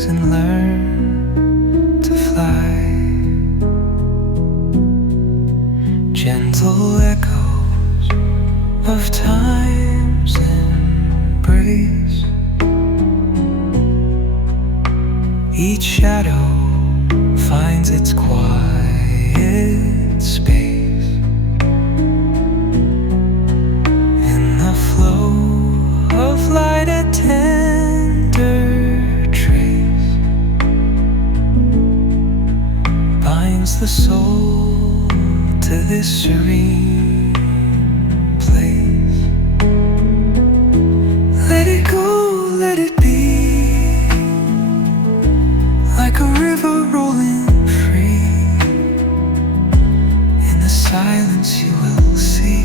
wings and learn to fly. Gentle echoes of time's embrace. Each shadow finds its quiet space. In the flow of light, a tender trace binds the soul to this serene place. Let it go, let it be, like a river rolling free. In the silence you will see